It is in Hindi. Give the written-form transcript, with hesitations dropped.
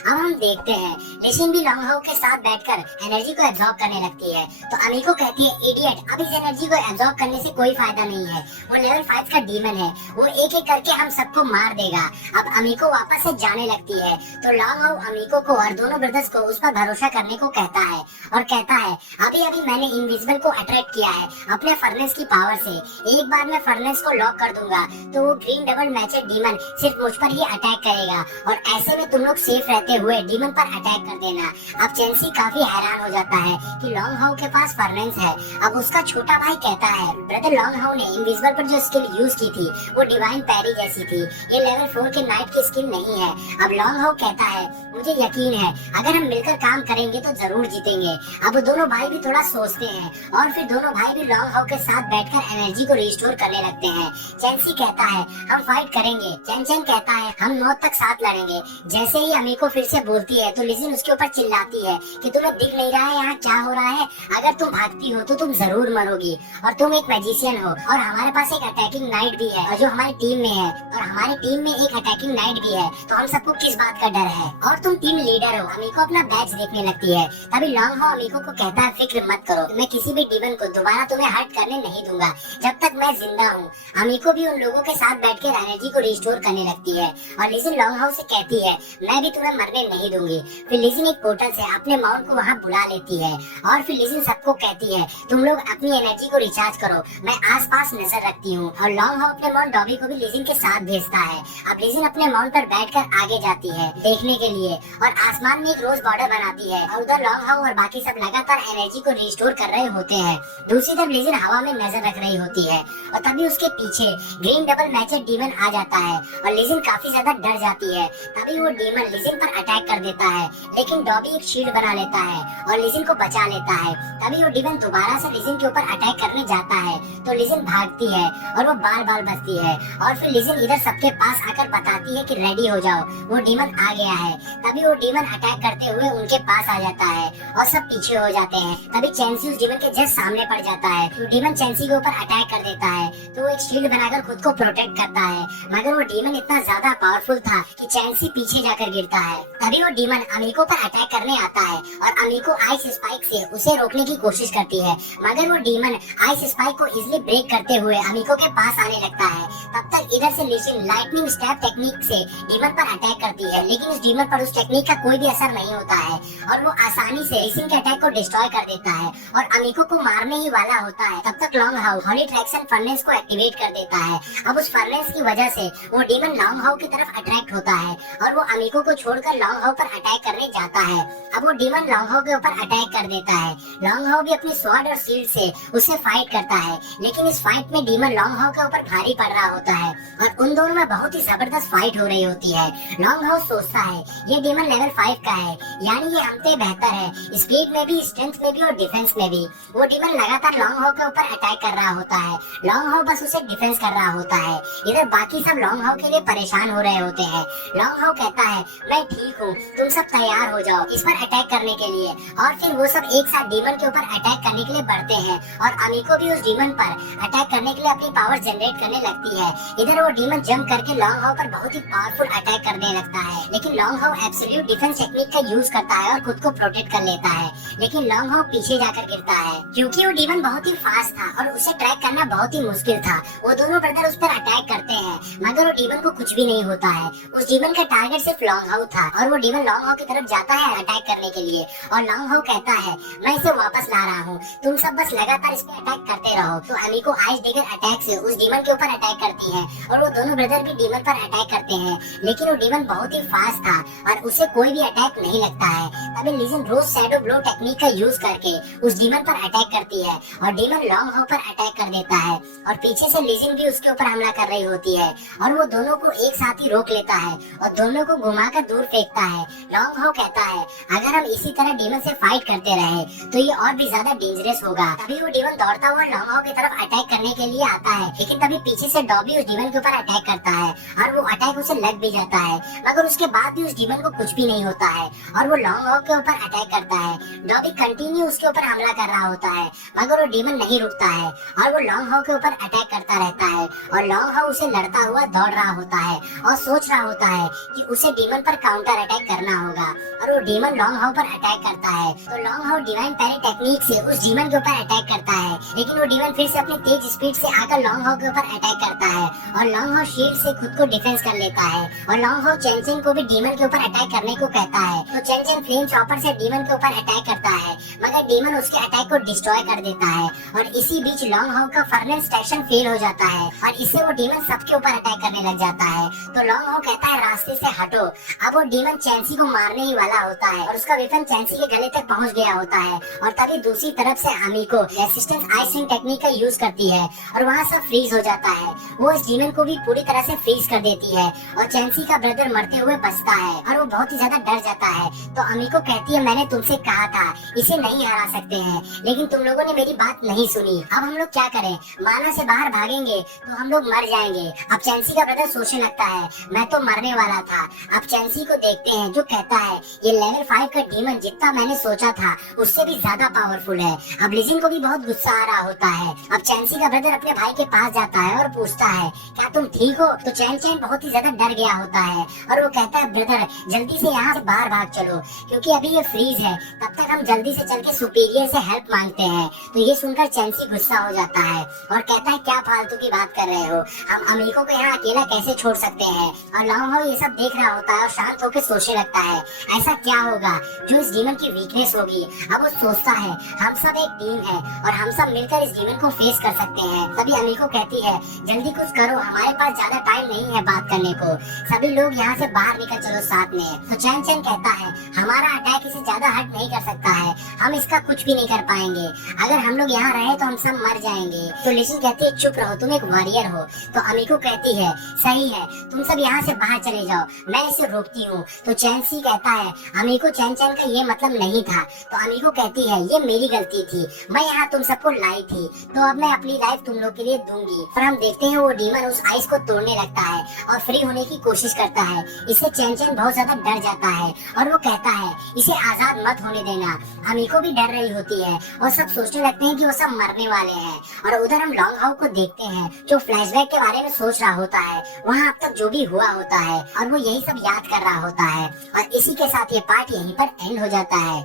अब हम देखते हैं लिसिन भी लॉन्ग हाउ के साथ बैठकर एनर्जी को एब्जॉर्ब करने लगती है। तो अमीको कहती है इडियट, अब इस एनर्जी को एब्जॉर्ब करने से कोई फायदा नहीं है, वो लेवल 5 का डीमन है, वो एक एक करके हम सबको मार देगा। अब अमीको वापस से जाने लगती है तो लॉन्ग हाउ अमीको को और दोनों ब्रदर्स को उस पर भरोसा करने को कहता है और कहता है अभी अभी मैंने इनविजिबल को अट्रैक्ट किया है अपने फर्नेस की पावर से, एक बार मैं फर्नेस को लॉक कर दूंगा तो वो ग्रीन डबल मैचेड डीमन सिर्फ मुझ पर ही अटैक करेगा और ऐसे में तुम लोग सेफ रहते हुए डीमन पर अटैक कर देना। अब चेल्सी काफी हैरान हो जाता है कि लॉन्ग हाउ के पास फर्नेस है। अब उसका छोटा भाई कहता है ब्रदर लॉन्ग हाउ ने इनविजिबल पर जो स्किल यूज की थी वो डिवाइन पैरी जैसी थी, ये लेवल 4 के नाइट की स्किल नहीं है। अब लॉन्ग हाउ कहता है मुझे यकीन है अगर हम मिलकर काम करेंगे तो जरूर जीतेंगे। अब दोनों भाई भी थोड़ा सोचते हैं और फिर दोनों भाई भी लॉन्ग हाउ के साथ बैठकर एनर्जी को रिस्टोर करने लगते हैं। चेल्सी कहता है हम फाइट करेंगे, चैन चैन कहता है हम मौत तक साथ लड़ेंगे। जैसे ही अमीको फिर से बोलती है तो लिजिन उसके ऊपर चिल्लाती है कि तुम्हें दिख नहीं रहा है यहाँ क्या हो रहा है, अगर तुम भागती हो तो तुम जरूर मरोगी और तुम एक मैजिशियन हो और हमारे पास एक अटैकिंग नाइट भी है और जो हमारी टीम में है और हमारी टीम में एक अटैकिंग नाइट भी है, तो हम सबको किस बात का डर है और तुम टीम लीडर हो। अमीको अपना बैच देखने लगती है तभी लॉन्ग हाउ अमीको को कहता है फिक्र मत करो, मैं किसी भी डीमन को दोबारा तुम्हें हर्ट करने नहीं दूंगा जब तक मैं जिंदा हूँ। अमीको भी उन लोगों के साथ बैठकर एनर्जी को रिस्टोर करने लगती है और लिजिन लॉन्ग हाउ से कहती है मैं भी तुम्हें मरने नहीं दूंगी। फिर लिजिन एक पोर्टल से अपने माउंट को वहाँ बुला लेती है और फिर लिजिन सबको कहती है तुम लोग अपनी एनर्जी को रिचार्ज करो, मैं आसपास नजर रखती हूँ। और लॉन्ग हाउ अपने माउंट डॉबी को भी लिजिन के साथ भेजता है। अब लिजिन अपने माउंट पर बैठकर आगे जाती है देखने के लिए और आसमान में एक रोज बॉर्डर बनाती है और उधर लॉन्ग हाउ और बाकी सब लगातार एनर्जी को रिस्टोर कर रहे होते हैं। दूसरी तरफ लिजिन हवा में नजर रख रही होती है और तभी उसके पीछे ग्रीन डबल मैचेड डीमन आ जाता है और लिजिन काफी ज्यादा डर जाती है। तभी वो डीमन लिजिन पर अटैक कर देता है लेकिन डॉबी एक शील्ड बना लेता है और लिजिन को बचा लेता है। तभी वो डीमन दोबारा से लिजिन के ऊपर अटैक करने जाता है तो लिजिन भागती है और वो बाल बाल बचती है और फिर लिजिन इधर सबके पास आकर बताती है कि रेडी हो जाओ, वो डीमन आ गया है। तभी वो डीमन अटैक करते हुए उनके पास आ जाता है और सब पीछे हो जाते हैं। तभी चेल्सी उस डीमन के जस्ट सामने पड़ जाता है तो डीमन चेल्सी के ऊपर अटैक कर देता है तो वो एक शील्ड बनाकर खुद को प्रोटेक्ट करता है, मगर वो डीमन इतना ज्यादा पावरफुल था कि चेल्सी पीछे जाकर गिरता है। तभी वो डीमन अमीको पर अटैक करने आता है और अमीको आइस स्पाइक से उसे रोकने की कोशिश करती है, मगर वो डीमन आइस स्पाइक को इजिली ब्रेक करते हुए अमीको के पास आने लगता है। तब तक इधर से लिजिन लाइटनिंग स्टैप टेक्निक से डीमन पर अटैक करती है लेकिन उस डीमन पर उस टेक्निक का कोई भी असर नहीं होता है और वो आसानी से लिजिन के अटैक को डिस्ट्रॉय कर देता है और अमीको को मारने ही वाला होता है। तब तक Long Hao holy traction furnace को एक्टिवेट कर देता है। अब उस फर्नेस की वजह से वो डीमन लॉन्ग हाउ की तरफ अट्रैक्ट होता है और वो अमीको को छोड़कर लॉन्ग हाउ पर अटैक करने जाता है। अब वो डीमन लॉन्ग हाउ के ऊपर अटैक कर देता है। लॉन्ग हाउ भी अपनी स्वॉर्ड और शील्ड से उसे फाइट करता है लेकिन इस फाइट में डीमन लॉन्ग हाउ के ऊपर भारी पड़ रहा होता है और उन दोनों में बहुत ही जबरदस्त फाइट हो रही होती है। लॉन्ग हाउ सोचता है ये डीमन लेवल 5 का है यानी ये हमसे बेहतर है, स्पीड में भी, स्ट्रेंथ में भी और डिफेंस में भी। वो डीमन लगातार लॉन्ग हाउ के ऊपर अटैक कर रहा होता है, लॉन्ग हाउ बस उसे डिफेंस कर रहा होता है। इधर बाकी सब लॉन्ग हाउ के लिए परेशान हो रहे होते हैं। लॉन्ग हाउ कहता है मैं ठीक हूँ, तुम सब तैयार हो जाओ इस पर अटैक करने के लिए और फिर वो सब एक साथ डीमन के ऊपर अटैक करने के लिए बढ़ते हैं और अमीको भी उस डीमन पर अटैक करने के लिए अपनी पावर जनरेट करने लगती है। इधर वो डीमन जंप करके लॉन्ग हाउ पर बहुत ही पावरफुल अटैक करने लगता है लेकिन long how absolute defence technique का यूज करता है और खुद को प्रोटेक्ट कर लेता है लेकिन लॉन्ग हाउ पीछे जाकर गिरता है क्योंकि वो डीमन बहुत ही फास्ट था और उसे ट्रैक करना बहुत ही मुश्किल था। वो दोनों ब्रदर उस पर अटैक करते हैं मगर वो डीमन को कुछ भी नहीं होता है। उस डीमन का टारगेट सिर्फ लॉन्ग हाउ था और वो डीमन लॉन्ग हाउ की तरफ जाता है अटैक करने के लिए और लॉन्ग हाउ कहता है मैं इसे वापस ला रहा हूँ, तुम सब बस लगातार इस पे अटैक करते रहो। तो अमीको आइस डिगर अटैक से उस डीमन के ऊपर अटैक करती है और वो दोनों ब्रदर भी डीमन पर अटैक करते हैं लेकिन वो डीमन बहुत ही फास्ट था और उसे कोई भी अटैक नहीं लगता है। तभी लिजिन रोज शैडो ब्लो टेक्निक का यूज करके उस डीमन पर अटैक करती है और डीमन लॉन्ग हाउ पर अटैक कर देता है और पीछे से लिजिन भी उसके ऊपर हमला कर रही होती है और वो दोनों को एक साथ ही रोक लेता है और दोनों को घुमाकर दूर फेंकता है। लॉन्ग हाउ कहता है अगर हम इसी तरह डीमन से फाइट करते रहे तो ये और भी ज्यादा डेंजरस होगा। तभी वो डीमन दौड़ता हुआ लॉन्ग हाउ की तरफ अटैक करने के लिए आता है लेकिन तभी पीछे से डॉबी उस डीमन के ऊपर अटैक करता है और वो अटैक उसे लग भी जाता है मगर उसके बाद भी उस डीमन को कुछ भी नहीं होता है और वो लॉन्ग हाउ के ऊपर अटैक करता है। डॉबी कंटिन्यू उसके ऊपर हमला कर रहा होता है मगर वो डीमन नहीं रुकता है और वो लॉन्ग हाउ के ऊपर अटैक करता रहता है और लॉन्ग हाउ उसे लड़ता हुआ दौड़ रहा होता है और सोच रहा होता है कि उसे डीमन पर काउंटर अटैक करना होगा। और वो डीमन लॉन्ग हाउ पर अटैक करता है। तो Long Hao divine parry technique से उस डीमन के ऊपर अटैक करता है, लेकिन वो डीमन फिर से अपनी तेज स्पीड से आकर लॉन्ग हाउ के ऊपर अटैक करता है और लॉन्ग हाउ शील्ड से खुद को डिफेंस कर लेता है और लॉन्ग हाउ चेन चेन को भी डीमन के ऊपर अटैक करने को कहता है। तो चेन चेन फ्लेम चॉपर से डीमन के ऊपर अटैक करता है, मगर डीमन उसके अटैक को डिस्ट्रॉय कर देता है और इसी बीच लॉन्ग हाउ का फर्नेस स्टेशन फेल हो जाता है और इससे वो डीमन सबके ऊपर अटैक करने लग जाता है। तो लॉन्ग हाउ कहता है रास्ते से हटो। अब वो डीमन चैंसी को मारने ही वाला होता है और उसका वेपन चैंसी के गले तक पहुंच गया होता है और तभी दूसरी तरफ से अमीको रेसिस्टेंस आइस रिंग टेक्निक का यूज करती है और वहाँ सब फ्रीज हो जाता है। वो इस डीमन को भी पूरी तरह से फ्रीज कर देती है और चैंसी का ब्रदर मरते हुए बचता है और वो बहुत ही ज्यादा डर जाता है। तो अमीको कहती है मैंने तुमसे कहा था इसे नहीं हरा सकते हैं, लेकिन तुम लोगों ने मेरी बात नहीं सुनी। अब हम लोग क्या करें? माना से बाहर भागेंगे तो हम लोग मर जाएंगे। अब चैंसी का ब्रदर सोचने लगता है मैं तो मरने वाला था। अब चैंसी को देखते हैं जो कहता है ये लेवल 5 का डीमन जितना मैंने सोचा था उससे भी ज्यादा पावरफुल है। अब लिजिन को भी बहुत गुस्सा आ रहा होता है। अब चैंसी का ब्रदर अपने भाई के पास जाता है और पूछता है क्या तुम ठीक हो? तो चैन चैन बहुत ही ज्यादा डर गया होता है और वो कहता है ब्रदर जल्दी से यहाँ से बाहर भाग चलो क्योंकि अभी ये फ्रीज है, तब तक हम जल्दी से चल के सुपीरियर से हेल्प मांगते हैं। तो ये सुनकर चैंसी गुस्सा हो जाता है और कहता है क्या फालतू की बात कर रहे हो, हम अमीको को यहाँ अकेला कैसे छोड़ सकते हैं। और लॉन्ग हाउ ये सब देख रहा होता है और शांत होकर सोचने लगता है ऐसा क्या होगा जो इस डीमन की वीकनेस होगी। अब वो सोचता है हम सब एक टीम है और हम सब मिलकर इस डीमन को फेस कर सकते हैं। तभी अमीको कहती है जल्दी कुछ करो, हमारे पास ज्यादा टाइम नहीं है बात करने को, सभी लोग यहाँ से बाहर निकल चलो साथ में। तो चैन चैन कहता है हमारा अटैक इसे ज्यादा हर्ट नहीं कर सकता है, हम इसका कुछ भी नहीं कर पाएंगे, अगर हम लोग यहाँ रहे तो हम सब मर जाएंगे। तो लिजिन कहती है चुप रहो, तुम एक वॉरियर हो। तो अमीको कहती है सही है, तुम सब यहाँ से बाहर चले जाओ, मैं इसे रोकती हूँ। तो चैंसी कहता है अमीको चैन चैन का ये मतलब नहीं था। तो अमीको कहती है ये मेरी गलती थी, मैं यहाँ तुम सबको लाई थी, तो अब मैं अपनी लाइफ तुम लोग के लिए दूंगी। फिर हम देखते हैं वो डीमन उस आइस को तोड़ने लगता है और फ्री होने की कोशिश करता है। इससे चैन चैन बहुत ज्यादा डर जाता है और वो कहता है इसे आजाद मत होने देना। अमीको भी डर रही होती है और सब सोचने लगते हैं कि वो सब मरने वाले हैं। और उधर हम लॉन्ग हाउ को देखते हैं जो फ्लैशबैक के बारे में सोच रहा होता है, वहाँ अब तक जो भी हुआ होता है और वो यही सब याद कर रहा होता है। और इसी के साथ ये पार्ट यहीं पर एंड हो जाता है।